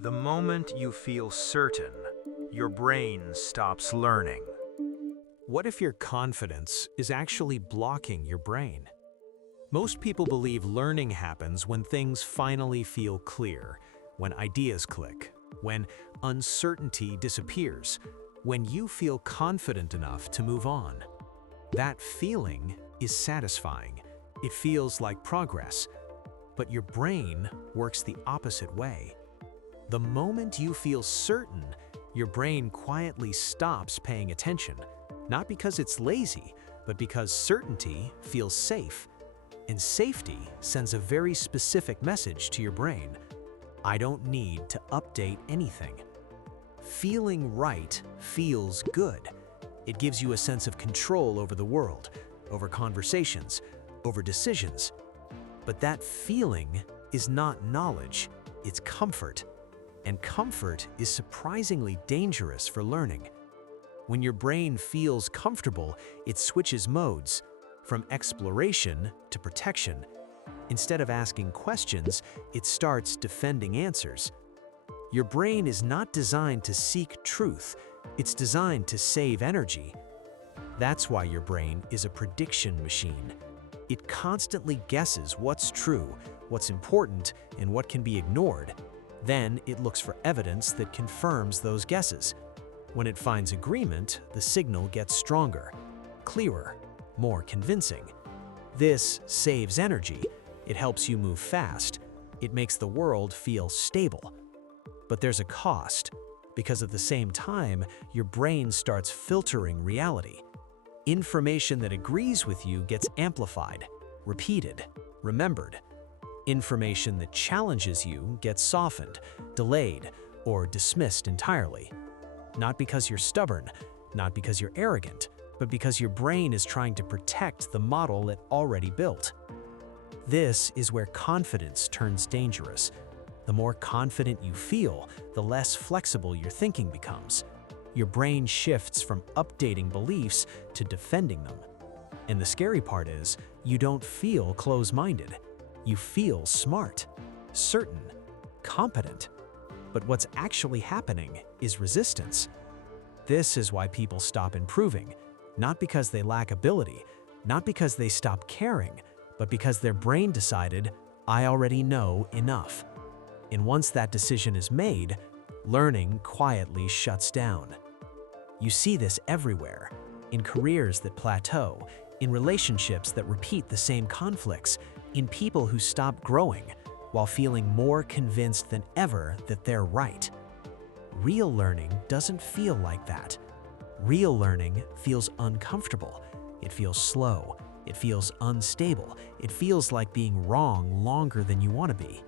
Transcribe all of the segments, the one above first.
The moment you feel certain, your brain stops learning. What if your confidence is actually blocking your brain? Most people believe learning happens when things finally feel clear, when ideas click, when uncertainty disappears, when you feel confident enough to move on. That feeling is satisfying. It feels like progress. But your brain works the opposite way. The moment you feel certain, your brain quietly stops paying attention, not because it's lazy, but because certainty feels safe. And safety sends a very specific message to your brain. I don't need to update anything. Feeling right feels good. It gives you a sense of control over the world, over conversations, over decisions. But that feeling is not knowledge, it's comfort. And comfort is surprisingly dangerous for learning. When your brain feels comfortable, it switches modes, from exploration to protection. Instead of asking questions, it starts defending answers. Your brain is not designed to seek truth, it's designed to save energy. That's why your brain is a prediction machine. It constantly guesses what's true, what's important, and what can be ignored. Then it looks for evidence that confirms those guesses. When it finds agreement, the signal gets stronger, clearer, more convincing. This saves energy. It helps you move fast. It makes the world feel stable. But there's a cost, because at the same time, your brain starts filtering reality. Information that agrees with you gets amplified, repeated, remembered. Information that challenges you gets softened, delayed, or dismissed entirely. Not because you're stubborn, not because you're arrogant, but because your brain is trying to protect the model it already built. This is where confidence turns dangerous. The more confident you feel, the less flexible your thinking becomes. Your brain shifts from updating beliefs to defending them. And the scary part is, you don't feel close-minded. You feel smart, certain, competent. But what's actually happening is resistance. This is why people stop improving, not because they lack ability, not because they stop caring, but because their brain decided, I already know enough. And once that decision is made, learning quietly shuts down. You see this everywhere, in careers that plateau, in relationships that repeat the same conflicts, in people who stop growing while feeling more convinced than ever that they're right. Real learning doesn't feel like that. Real learning feels uncomfortable. It feels slow. It feels unstable. It feels like being wrong longer than you want to be.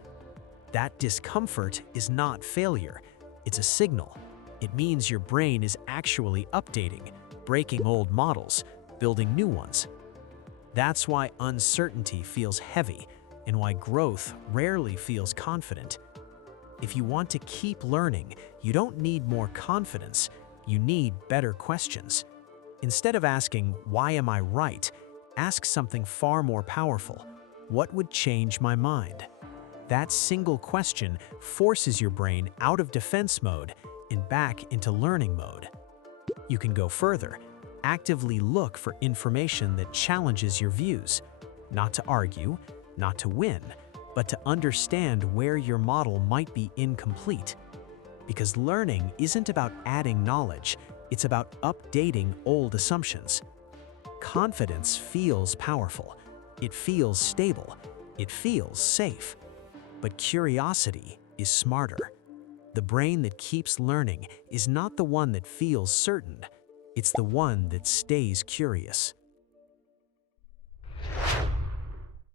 That discomfort is not failure. It's a signal. It means your brain is actually updating, breaking old models, building new ones. That's why uncertainty feels heavy and why growth rarely feels confident. If you want to keep learning, you don't need more confidence, you need better questions. Instead of asking, why am I right? Ask something far more powerful. What would change my mind? That single question forces your brain out of defense mode and back into learning mode. You can go further. Actively look for information that challenges your views. Not to argue, not to win, but to understand where your model might be incomplete. Because learning isn't about adding knowledge, it's about updating old assumptions. Confidence feels powerful. It feels stable. It feels safe. But curiosity is smarter. The brain that keeps learning is not the one that feels certain. It's the one that stays curious.